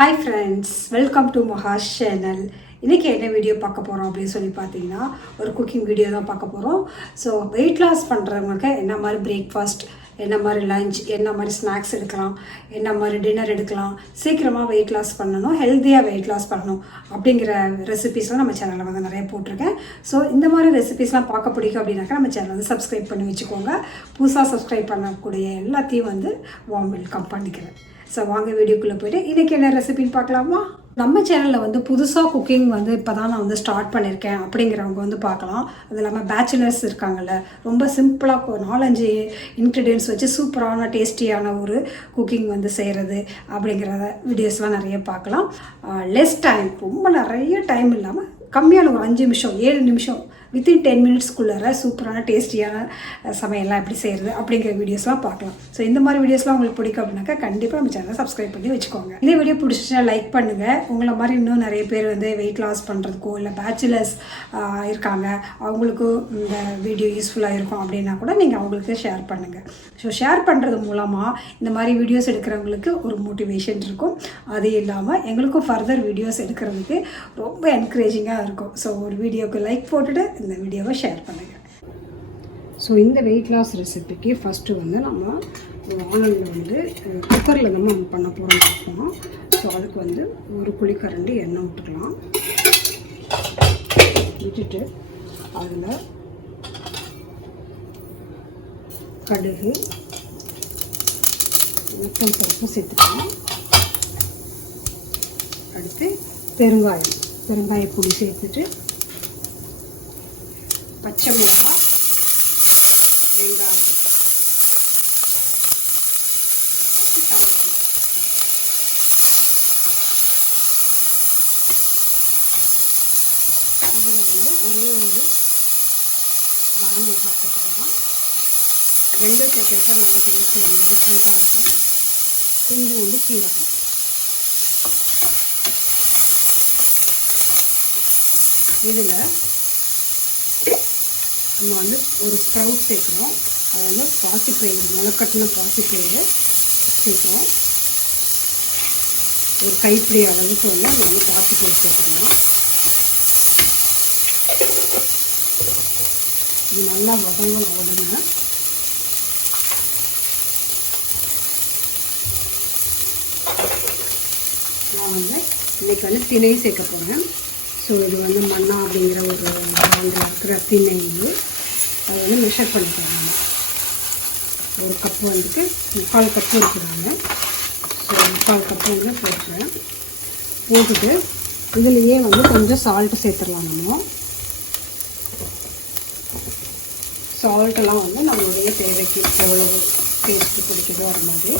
Hi friends, welcome to Maha's channel. இன்றைக்கி என்ன video பார்க்க போகிறோம் அப்படின்னு சொல்லி பார்த்தீங்கன்னா ஒரு குக்கிங் வீடியோ தான் பார்க்க போகிறோம். ஸோ வெயிட் லாஸ் பண்ணுறவங்களுக்கு என்ன மாதிரி பிரேக்ஃபாஸ்ட், என்ன மாதிரி லஞ்ச், என்ன மாதிரி ஸ்நாக்ஸ் எடுக்கலாம், என்ன மாதிரி டின்னர் எடுக்கலாம், சீக்கிரமாக வெயிட் லாஸ் பண்ணணும், ஹெல்த்தியாக வெயிட் லாஸ் பண்ணணும் அப்படிங்கிற ரெசிபீஸ்லாம் நம்ம சேனலில் வந்து நிறைய போட்டிருக்கேன். ஸோ இந்த மாதிரி ரெசிபீஸ்லாம் பார்க்க பிடிக்கும் அப்படின்னாக்கா நம்ம சேனல் வந்து சப்ஸ்கிரைப் பண்ணி வச்சுக்கோங்க. புதுசாக சப்ஸ்கிரைப் பண்ணக்கூடிய எல்லாத்தையும் வந்து வார்ம் வெல்கம் பண்ணிக்கிறேன். ஸோ வாங்க வீடியோக்குள்ளே போய்ட்டு இன்றைக்கி என்ன ரெசிபின்னு பார்க்கலாமா? நம்ம சேனலில் வந்து புதுசாக குக்கிங் வந்து இப்போ தான் நான் வந்து ஸ்டார்ட் பண்ணியிருக்கேன் அப்படிங்கிறவங்க வந்து பார்க்கலாம். அது இல்லாமல் பேச்சுலர்ஸ் இருக்காங்கள்ல, ரொம்ப சிம்பிளாக ஒரு 4-5 இன்க்ரீடியன்ட்ஸ் வச்சு சூப்பரான டேஸ்டியான ஒரு குக்கிங் வந்து செய்கிறது அப்படிங்கிற வீடியோஸ்லாம் நிறைய பார்க்கலாம். லெஸ் டைம், ரொம்ப நிறைய டைம் இல்லாமல் கம்மியான ஒரு 5 நிமிஷம் 7 நிமிஷம் வித்தின் 10 மினிட்ஸ்க்குள்ளே சூப்பரான டேஸ்டியான சமையல்லாம் எப்படி செய்கிறது அப்படிங்கிற வீடியோஸ்லாம் பார்க்கலாம். ஸோ இந்த மாதிரி வீடியோஸ்லாம் உங்களுக்கு பிடிக்கும் அப்படின்னாக்கா கண்டிப்பாக நம்ம சேனலை சப்ஸ்கிரைப் பண்ணி வச்சுக்கோங்க. இந்த வீடியோ பிடிச்சிச்சுன்னா லைக் பண்ணுங்கள். உங்களை மாதிரி இன்னும் நிறைய பேர் வந்து வெயிட் லாஸ் பண்ணுறதுக்கோ இல்லை பேச்சுலர்ஸ் இருக்காங்க, அவங்களுக்கும் இந்த வீடியோ யூஸ்ஃபுல்லாக இருக்கும் அப்படின்னா கூட நீங்கள் அவங்களுக்கு ஷேர் பண்ணுங்கள். ஸோ ஷேர் பண்ணுறது மூலமாக இந்த மாதிரி வீடியோஸ் எடுக்கிறவங்களுக்கு ஒரு மோட்டிவேஷன் இருக்கும். அது இல்லாமல் எங்களுக்கும் ஃபர்தர் வீடியோஸ் எடுக்கிறதுக்கு ரொம்ப என்கரேஜிங்காக இருக்கும். ஸோ ஒரு வீடியோக்கு லைக் போட்டுட்டு இந்த வீடியோவை ஷேர் பண்ணுங்கள். ஸோ இந்த வெயிட் லாஸ் ரெசிபிக்கு ஃபஸ்ட்டு வந்து நம்ம வானலில் வந்து குக்கரில் நம்ம பண்ண போகிறோம். ஸோ அதுக்கு வந்து ஒரு குழிக்கரண்டி எண்ணெய் விட்டுக்கலாம். விட்டுட்டு அதில் கடுகு, உளுத்தம் பருப்பு சேர்த்துக்கலாம். அடுத்து பெருங்காயப்பொடி சேர்த்துட்டு பச்சை மிளகாய், வெங்காயம் வச்சு தாளிக்கணும். இதில் வந்து ஒரே ஒரு கரம் மிளகாய் சேர்த்துக்கலாம். 2 சேர்க்கிறப்ப நல்லா டேஸ்ட் டிஃப்ரெண்ட்டாக இருக்கும். கொஞ்சம் வந்து சீரகம், இதில் நம்ம வந்து ஒரு ஸ்ப்ரவுட் சேர்க்குறோம். அது வந்து பாசிப்பயிறு, முளைக்கட்டின பாசிப்பயிறு சேர்க்குறோம். ஒரு கைப்பிடி அளவுக்கு வந்து நம்ம வந்து பாசிப்பயிறு சேர்க்கணும். இது நல்லா வதங்கணும். உடனே நான் வந்து இன்றைக்கி வந்து திணை சேர்க்க போகிறேன். ஸோ இது வந்து மன்னா அப்படிங்கிற ஒரு பிராண்டில் இருக்கிற திணை. அதை வந்து மெஷர் பண்ணிக்கிறாங்க. ஒரு கப்பு வந்துட்டு 3/4 கப்பு இருக்கிறாங்க. ஸோ 3/4 கப்பு வந்து போட்டுக்கிறேன். போட்டுட்டு இதுலேயே வந்து கொஞ்சம் சால்ட்டு சேர்த்துடலாம். நம்ம சால்ட்டெல்லாம் வந்து நம்மளுடைய தேவைக்கு எவ்வளோ டேஸ்ட்டு பிடிக்குதோ அது மாதிரி.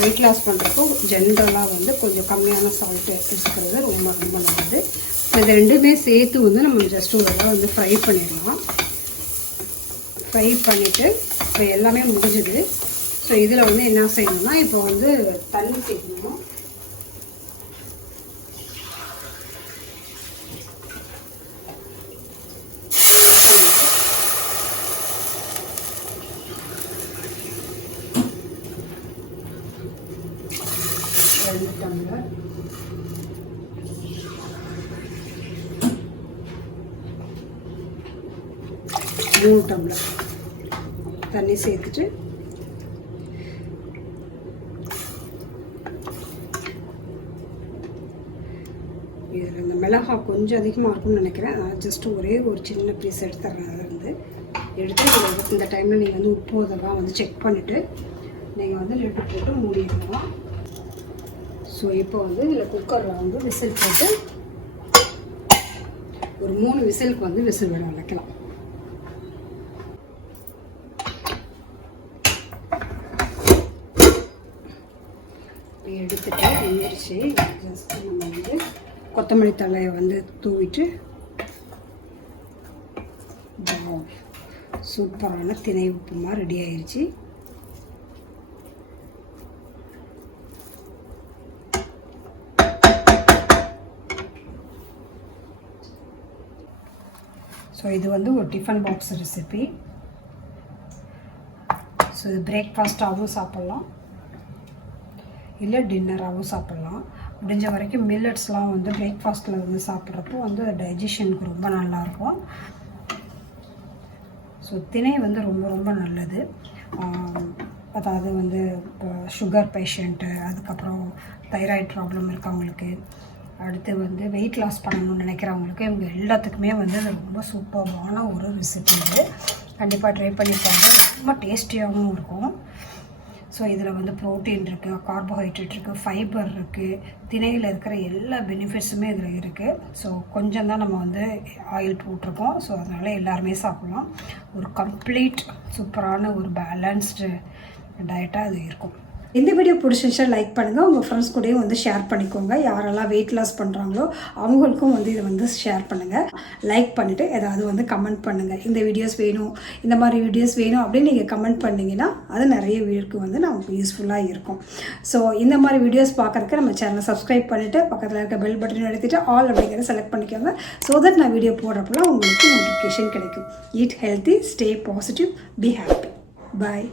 வெயிட் லாஸ் பண்ணுறப்போ ஜென்ரலாக வந்து கொஞ்சம் கம்மியான சால்ட்டு எடுத்துக்கிறது ரொம்ப ரொம்ப நல்லது. இது ரெண்டுமே சேர்த்து வந்து நம்ம ஜஸ்ட் ஒரு தடவை வந்து ஃப்ரை பண்ணிடலாம். ஃப்ரை பண்ணிவிட்டு இப்போ எல்லாமே முடிஞ்சுது. ஸோ இதில் வந்து என்ன செய்யணும்னா இப்போ வந்து தண்ணி சேர்க்கணும். டம்ளர் 3 டம்ளர் தண்ணி சேர்த்துட்டு இதில் இந்த மிளகாய் கொஞ்சம் அதிகமாக இருக்கும்னு நினைக்கிறேன். நான் ஜஸ்ட்டு ஒரே ஒரு சின்ன பீஸ் எடுத்துட்றேன். அதில் எடுத்து இந்த டைமில் நீங்கள் வந்து உப்பு அதெல்லாம் வந்து செக் பண்ணிவிட்டு நீங்கள் வந்து லிட்டு போட்டு மூடிடலாம். ஸோ இப்போ வந்து இதில் குக்கரில் வந்து விசில் போட்டு ஒரு 3 விசிலுக்கு வந்து விசில் விட வைக்கலாம். எடுத்துட்டு வெந்துருச்சு. ஜஸ்ட் நம்ம வந்து கொத்தமல்லி தழையை வந்து தூவிட்டு சூப்பரான திணை உப்புமா ரெடி ஆயிடுச்சு. ஸோ இது வந்து ஒரு டிஃபன் பாக்ஸ் ரெசிபி. ஸோ இது பிரேக்ஃபாஸ்ட்டாகவும் சாப்பிட்லாம், இல்லை டின்னராகவும் சாப்பிட்லாம். முடிஞ்ச வரைக்கும் மில்லட்ஸ்லாம் வந்து பிரேக்ஃபாஸ்ட்டில் வந்து சாப்பிட்றப்போ வந்து டைஜஷனுக்கு ரொம்ப நல்லாயிருக்கும். ஸோ திணை வந்து ரொம்ப ரொம்ப நல்லது. அதாவது வந்து இப்போ சுகர் பேஷண்ட்டு, அதுக்கப்புறம் தைராய்டு ப்ராப்ளம் இருக்கவங்களுக்கு, அடுத்து வந்து வெயிட் லாஸ் பண்ணணும்னு நினைக்கிறவங்களுக்கு, இவங்க எல்லாத்துக்குமே வந்து அது ரொம்ப சூப்பரான ஒரு ரெசிபி இது. கண்டிப்பாக ட்ரை பண்ணி பாருங்க. ரொம்ப டேஸ்டியாகவும் இருக்கும். ஸோ இதில் வந்து ப்ரோட்டீன் இருக்குது, கார்போஹைட்ரேட் இருக்குது, ஃபைபர் இருக்குது, திணையில் இருக்கிற எல்லா பெனிஃபிட்ஸுமே இதில் இருக்குது. ஸோ கொஞ்சம் தான் நம்ம வந்து ஆயில் போட்டிருக்கோம். ஸோ அதனால் எல்லாருமே சாப்பிட்லாம். ஒரு கம்ப்ளீட் சூப்பரான ஒரு பேலன்ஸ்டு டயட்டாக அது இருக்கும். இந்த வீடியோ பிடிச்சிருந்துச்சா லைக் பண்ணுங்கள். உங்கள் ஃப்ரெண்ட்ஸ் கூடயும் வந்து ஷேர் பண்ணிக்கோங்க. யாரெல்லாம் வெயிட் லாஸ் பண்ணுறாங்களோ அவங்களுக்கும் வந்து இதை வந்து ஷேர் பண்ணுங்கள். லைக் பண்ணிவிட்டு ஏதாவது வந்து கமெண்ட் பண்ணுங்கள். இந்த வீடியோஸ் வேணும், இந்த மாதிரி வீடியோஸ் வேணும் அப்படின்னு நீங்கள் கமெண்ட் பண்ணிங்கன்னா அது நிறைய வீடியோக்கு வந்து நமக்கு யூஸ்ஃபுல்லாக இருக்கும். ஸோ இந்த மாதிரி வீடியோஸ் பார்க்குறதுக்கு நம்ம சேனலை சப்ஸ்கிரைப் பண்ணிவிட்டு பக்கத்தில் இருக்க பெல் பட்டன் எடுத்துகிட்டு ஆல் அப்படிங்கிறத செலக்ட் பண்ணிக்கோங்க. ஸோ தட் நான் வீடியோ போடுறப்பெல்லாம் உங்களுக்கு நோட்டிஃபிகேஷன் கிடைக்கும். Eat healthy, stay positive, be happy. Bye.